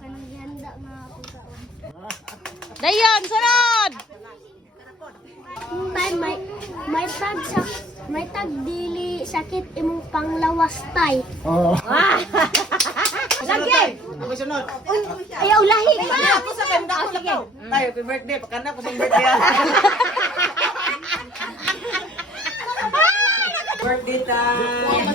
kanang gihanda nga pagkaon. Dayon, sunod! Tay may tag dili sakit imong panglawas tay. Oo. Lagi! Ako sunod. Ayaw lahi pa. Ako sa kanda ko na to. Tayo, happy birthday. Pakanda ko bang birthday. Birthday time.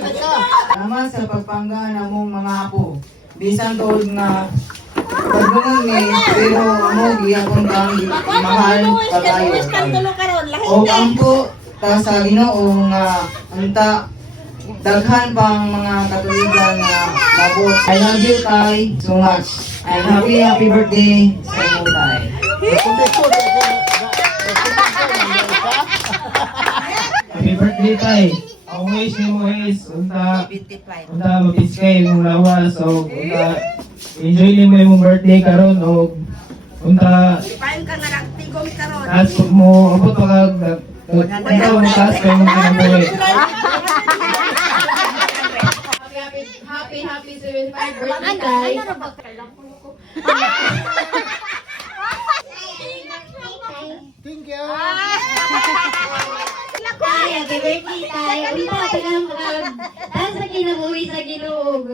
Salamat sa pagpangga na mong mga apo. Bisan tod nga pagdungog ni pero mo giyapon kang mahal pagayo. O ampo ta sa Ginoo nga anta daghan pang mga katuligan nga mabot. I love you Tay so much. And happy birthday sa imo Tay. Happy birthday Tay. Ang wish ni mo is unta mapiskay mong lawas o unta enjoy ni mo yung birthday karon o unta taas mo abot pa kag unta mo taas ka mong kinabuhi. Happy 75th birthday Tay. Thank you. Tay, happy birthday Tay. Unta tagang taas sa kinabuhi sa Ginoo.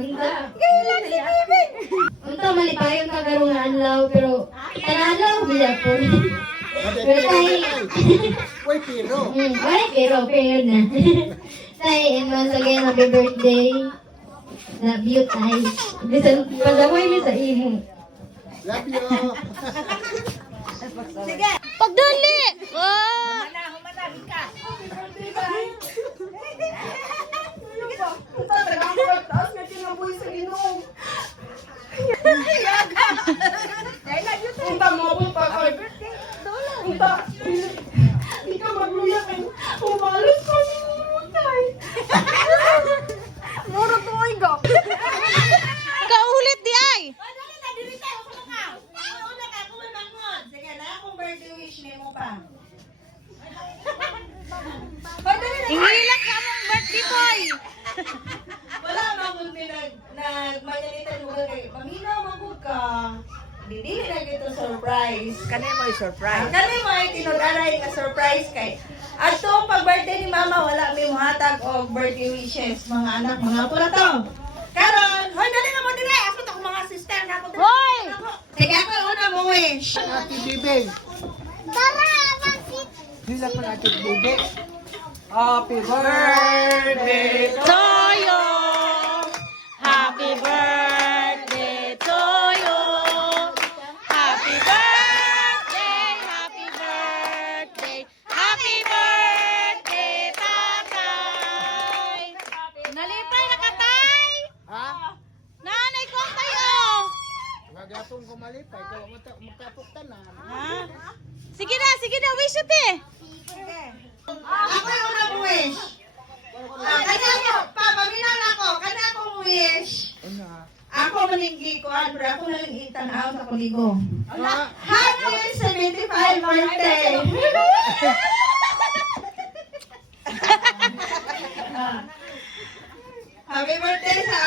Unta malipayon ka karong nga adlaw pero tanadlaw biya po. Pero Tay. Uy, pero. Ay, pero na. Tay, and once again, happy birthday. Love you, Tay. Bisan pasaway mi sa imo. Love you. Pagdali! Oh! Kaulit di ay! Ingilak ka mong birthday boy! Wala magod ni nagmangalitan mo kay paminaw magod ka. Dili na gito surprise. Kani mo i-surprise. Kani mo ay tinudaray nga surprise kay ato pag birthday ni mama wala mi mohatag og birthday wishes mga anak mga apo na to. Karon, hoy dali na mo dire ako to mga sister na ako. Hoy! Sige ako una mo wish. Happy birthday. Sila pa natin bebe. Happy birthday. To you! Happy birthday to you! Happy birthday! Happy birthday! Happy birthday, tatay! Nalipay na ka, tay! Ha? Nanay ko tayo! Magatong ko malipay. Kaya magkapuktan na. Ha? Sige na, wish it eh! Ako yung una mo wish. Kanya ako, paminaw na ako. Kanya akong wish. Ako maninggi ko, pero ako nalang itanaw sa kuligo. Happy 75 birthday! Happy birthday sa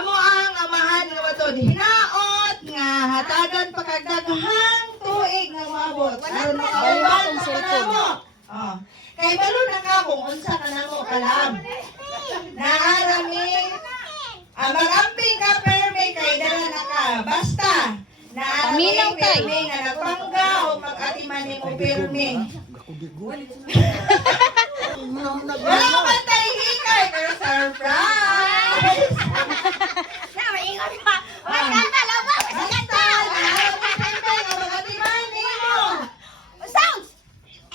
amo ang amahan nga matod. Hinaot nga hatagan pagkagdaghang tuig nga maabot. Aron makauban sa kanamo. Kay balo na ka kung unsa ka namo kalam. Naarami magamping ka perme kay dala na ka. Basta naarami Paminaw, tay. perme nga nagpangga o mag-atiman nimo perme. Wala ka man tayo hikay pero surprise! Ingat pa. May kanta labas. Basta naarami perme nga mag-atiman nimo. Sounds.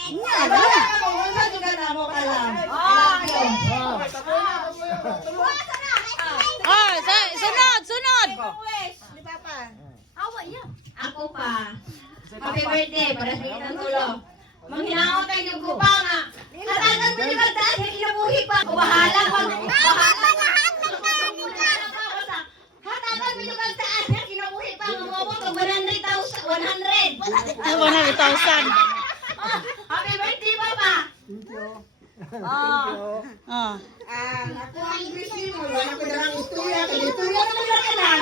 Wala ka kung unsa juga namo kalam. Oh, sunod! Awa ya. Ako pa. Happy birthday para sa inyong tulo. Manghinaot tayo ng gupa nga. Hatagan mo yung magdaan sa kinabuhi pa. Bahala ko. Hatagan mo yung magdaan sa kinabuhi pa. Mamabot ko 100,000. 100. 100,000. Happy birthday, Papa. Oh. Ako ang wish nimo, wala ko dalang istorya, kay istorya naman na kanan.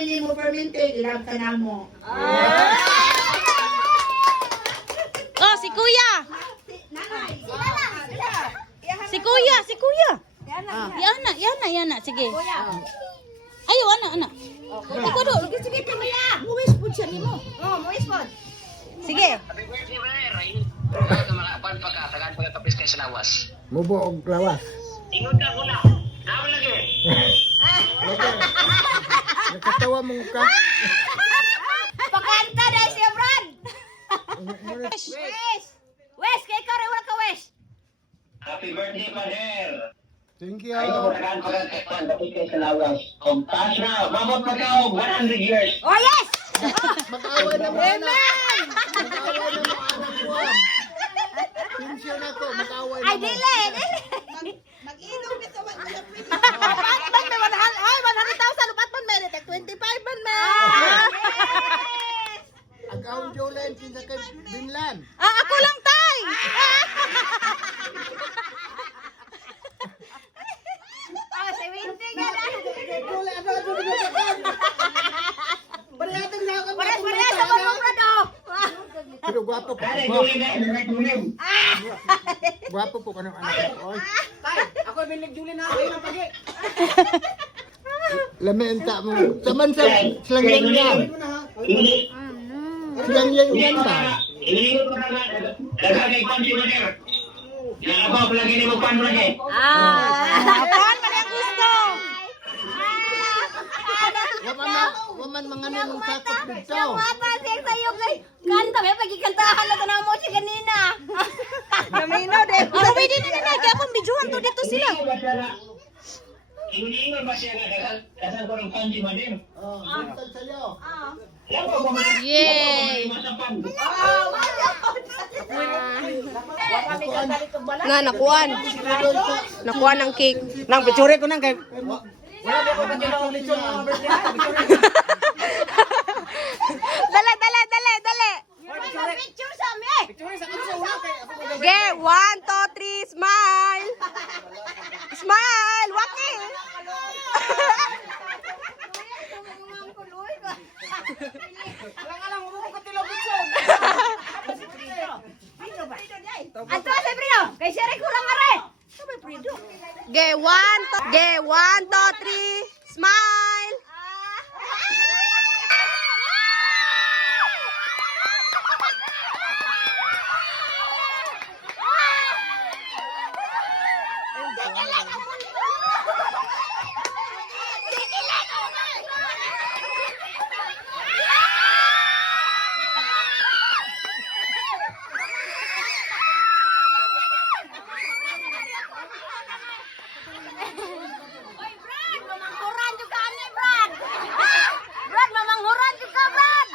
bili mo fermented, ilab ka na mo. Oh, si Kuya. Si Kuya, si Kuya. Yana. Sige. Ayo, anak. Ikaw do. Sige, pamaya. Muwis po siya nimo. Oh, muwis po. Sige. Mubo og lawas. Nakatawa mong ka. Pakanta dahil siya, Brad. Wes, kay Kare, wala ka, Wes. Happy birthday, Mother! Thank you. Ay, kumatagaan pagkakaitan, bakit kayo sa lawas? Kumpas na, mabot pa ka 100 years! Oh, yes! Mag-away na mo anak. Mag-away na mo anak ko. Pensyon ako, mag-away na Ay, mo. dili. Mag-inom ka sa mga Batman may 100,000. Batman may 25 man may. Ang Jolen, kinsa kay Binlan. Ako lang, tay. Oh, si Windy ka na. Jolen, ano Pares sa mga Brado. Pero gwapo po. Kaya, Julie na, may tulim! Gwapo po kanang anak ko. Lamenta mo. Saman sa silang yan. Hindi, Silang yan ta. iniingot ko na nga, nagkakay pansi, Mother! Nakabaw, lagi ni mo pan lagi! Apan man ang gusto. Waman mga nanong sakot dito. Mata siya sa'yo kay kanta. May pagkikantahan na tanong mo siya kanina. Gaminaw din. Ako pwede na kaya akong bidyuhan to dito sila. Iniingot ba siya na kasal ko ng pansi, Mother? Bintag sa'yo. Labo ko mga Yay! masapan! Na, nakuan. Nakuan ang cake. Nang picture ko nang kay... Dali. Picture sa amin. Ge, 1, 2, 3, smile. Smile, waki. Ato sa Prido. Kay Sherry kurang are. Ge, 1, 2, 3, smile. Mamanghuran juga ni Brad. Brad, mamanghuran juga Brad.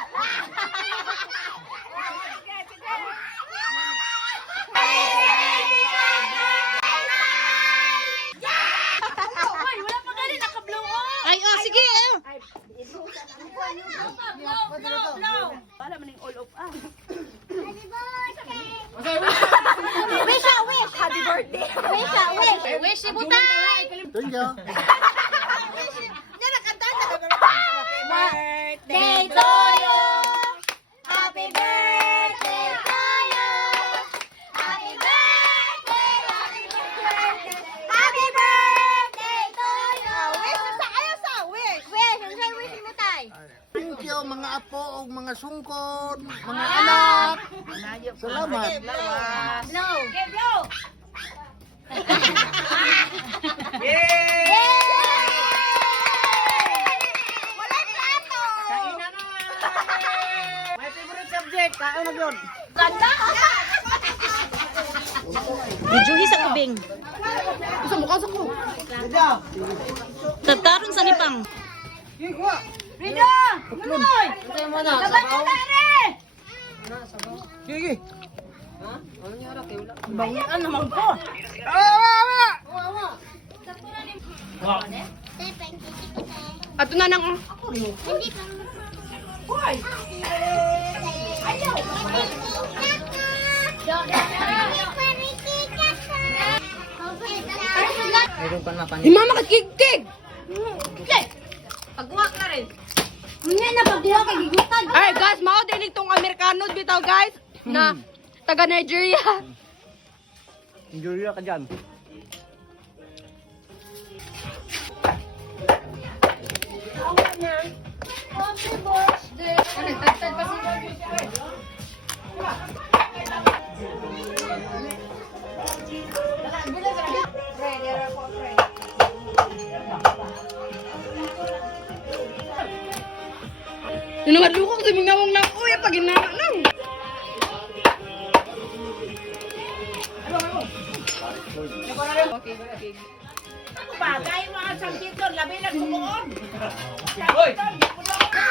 Hoy, wala pa gali naka-blow on. Ay, oh, sige. Blow. Para maning all of Wish a wish. Happy birthday. Wish a wish. Wish si Butay. Thank you. Birthday to you. Happy birthday to you. Happy birthday. Happy birthday to you. Wish sa ayo sa wish. Wish, say wish mo tay. Thank you mga apo o mga sungkod, mga anak. Salamat. Blow. Give blow. Wala plato. My favorite subject, kaon na yun. Ganda. Bidyuhi sa ubing. Tataron sa nipang. Rida. Nunoy. Sabay ka na rin. Sige. Bayan naman ko. Ato na nang... Di mama ka kig-kig! Pagkuha ka na rin. Unya na pagbuha kay gigutan. Ay guys, mao dinig tong Amerikano bitaw guys na taga Nigeria. Injury ka dyan. Happy birthday. Nangadlukok sa mga mong nang uy pag inana nang.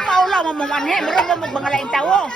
Maula mo mong anhe, meron mo mga laing tawo.